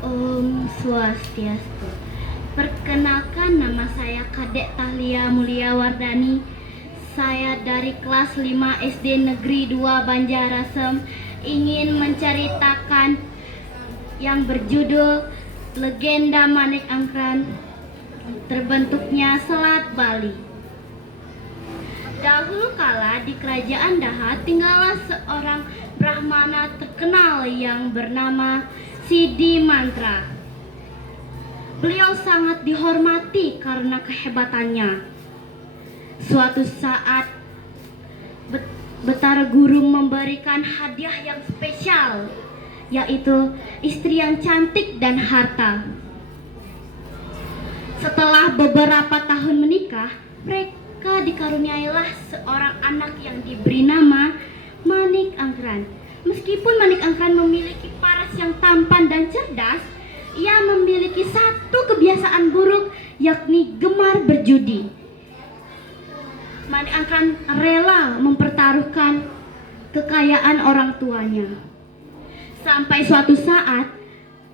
Om Swastiastu. Perkenalkan, nama saya Kadek Tahlia Mulia Wardani. Saya dari kelas 5 SD Negeri 2 Banjarasem ingin menceritakan yang berjudul Legenda Manik Angkran, terbentuknya Selat Bali. Dahulu kala di kerajaan Daha tinggallah seorang Brahmana terkenal yang bernama Sidi Mantra. Beliau sangat dihormati karena kehebatannya. Suatu saat Betara Guru memberikan hadiah yang spesial, yaitu istri yang cantik dan harta. Setelah beberapa tahun menikah, mereka dikaruniailah seorang anak yang diberi nama Manik Angkran. Meskipun Manik Angkran memiliki paras yang tampan dan cerdas, ia memiliki satu kebiasaan buruk, yakni gemar berjudi. Manik Angkran rela mempertaruhkan kekayaan orang tuanya. Sampai suatu saat,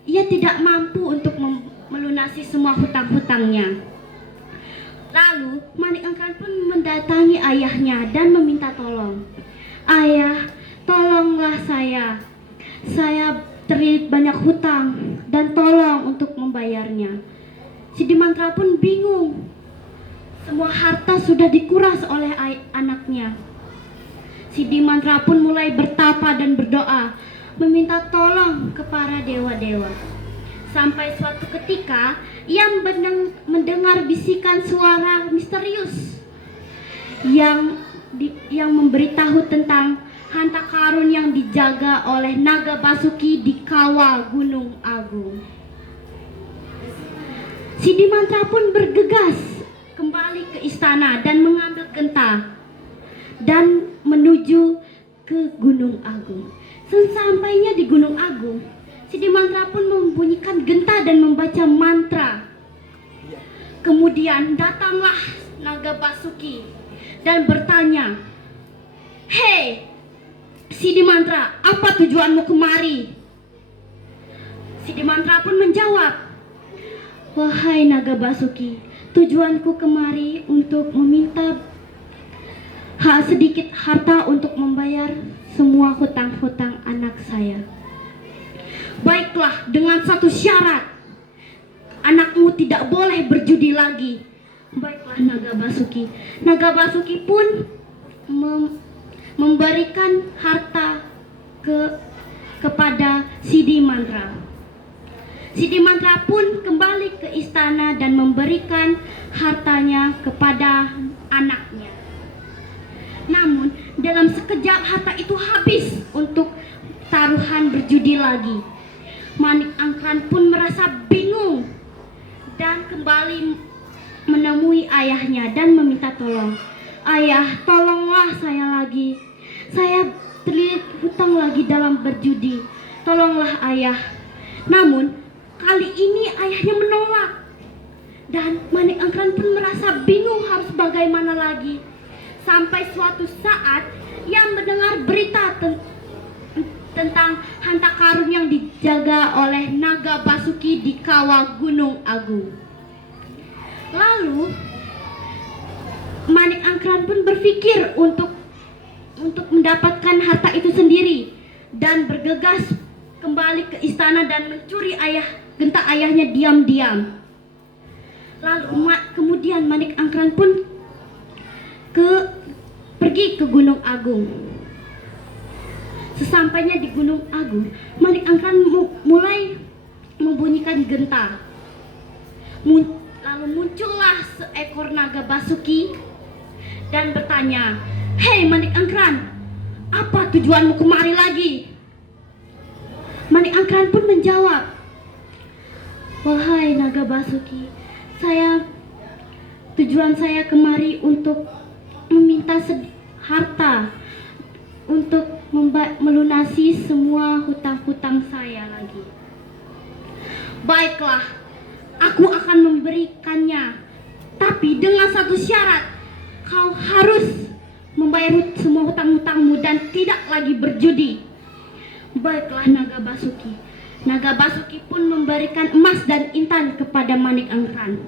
ia tidak mampu untuk melunasi semua hutang-hutangnya. Lalu, Manik Angkran pun mendatangi ayahnya dan meminta tolong. "Ayah, tolonglah saya. Saya terlilit banyak hutang dan tolong untuk membayarnya." Sidi Mantra pun bingung. Semua harta sudah dikuras oleh anaknya. Sidi Mantra pun mulai bertapa dan berdoa, meminta tolong kepada dewa-dewa. Sampai suatu ketika, ia mendengar bisikan suara misterius yang memberitahu tentang harta karun yang dijaga oleh Naga Basuki di kawah Gunung Agung. Sidi Mantra pun bergegas kembali ke istana dan mengambil genta dan menuju ke Gunung Agung. Sesampainya di Gunung Agung, Sidi Mantra pun membunyikan genta dan membaca mantra. Kemudian datanglah Naga Basuki dan bertanya, "Hei, Sidi Mantra, apa tujuanmu kemari?" Sidi Mantra pun menjawab, "Wahai Naga Basuki, tujuanku kemari untuk meminta sedikit harta untuk membayar semua hutang-hutang anak saya." "Baiklah, dengan satu syarat, anakmu tidak boleh berjudi lagi." "Baiklah Naga Basuki." Naga Basuki pun memberikan harta kepada Sidi Mantra. Sidi Mantra pun kembali ke istana dan memberikan hartanya kepada anaknya. Namun dalam sekejap harta itu habis untuk taruhan berjudi lagi. Manik Angkran pun merasa bingung dan kembali menemui ayahnya dan meminta tolong. "Ayah, tolonglah saya lagi. Saya terlilit hutang lagi dalam berjudi. Tolonglah ayah." Namun kali ini ayahnya menolak dan Manik Angkran pun merasa bingung harus bagaimana lagi. Sampai suatu saat ia mendengar berita tentang harta karun yang dijaga oleh Naga Basuki di kawah Gunung Agung. Lalu Manik Angkran pun berpikir untuk mendapatkan harta itu sendiri dan bergegas kembali ke istana dan mencuri genta ayahnya diam-diam. Lalu kemudian Manik Angkran pun pergi ke Gunung Agung. Sesampainya di Gunung Agung, Manik Angkran mulai membunyikan genta. Lalu muncullah seekor Naga Basuki dan bertanya, "Hei Manik Angkran, apa tujuanmu kemari lagi?" Manik Angkran pun menjawab, "Wahai Naga Basuki, tujuan saya kemari untuk meminta harta untuk melunasi semua hutang-hutang saya lagi." "Baiklah, aku akan memberikannya, tapi dengan satu syarat, kau harus membayar semua hutang-hutangmu dan tidak lagi berjudi." "Baiklah Naga Basuki." Naga Basuki pun memberikan emas dan intan kepada Manik Angkran.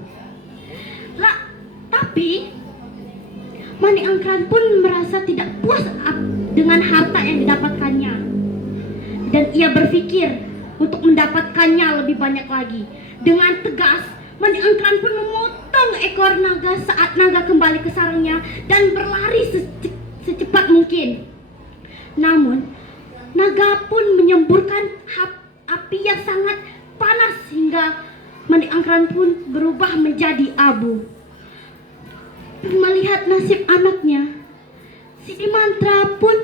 Tapi Manik Angkran pun merasa tidak puas dengan harta yang didapatkannya, dan ia berpikir untuk mendapatkannya lebih banyak lagi. Dengan tegas, Manik Angkran pun memotong ekor naga saat naga kembali ke sarangnya dan berlari secepat mungkin. Namun, naga pun menyemburkan api yang sangat panas hingga Manik Angkran pun berubah menjadi abu. Melihat nasib anaknya, Sidi Mantra pun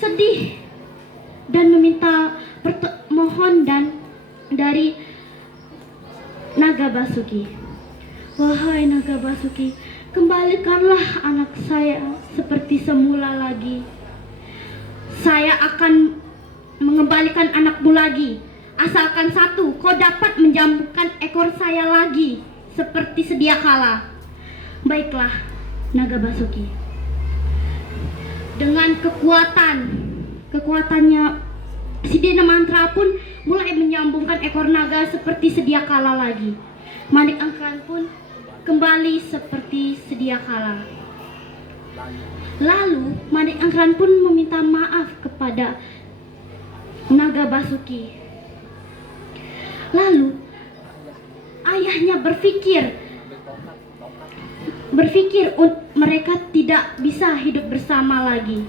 sedih dan meminta permohonan dari Naga Basuki. Wahai Naga Basuki, kembalikanlah anak saya seperti semula lagi. Saya akan mengembalikan anakmu lagi, asalkan satu, kau dapat menjambukkan ekor saya lagi seperti sedia kala. Baiklah, Naga Basuki. Dengan kekuatannya, Sidi Mantra pun mulai menyambungkan ekor naga seperti sedia kala lagi. Manik Angkran pun kembali seperti sedia kala. Lalu Manik Angkran pun meminta maaf kepada Naga Basuki. Lalu ayahnya berpikir mereka tidak bisa hidup bersama lagi.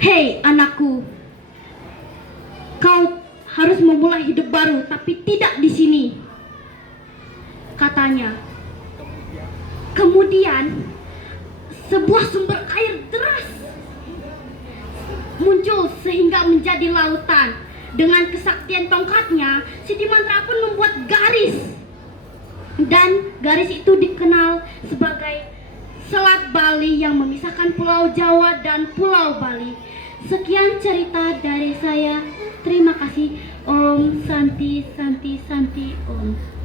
Hei anakku, kau harus memulai hidup baru, tapi tidak di sini, katanya. Kemudian sebuah sumber air deras muncul sehingga menjadi lautan. Dengan kesaktian tongkatnya, Sidi Mantra pun membuat garis, dan garis itu dikenal sebagai Selat Bali yang memisahkan Pulau Jawa dan Pulau Bali. Sekian cerita dari saya. Terima kasih. Om Santi Santi Santi Om.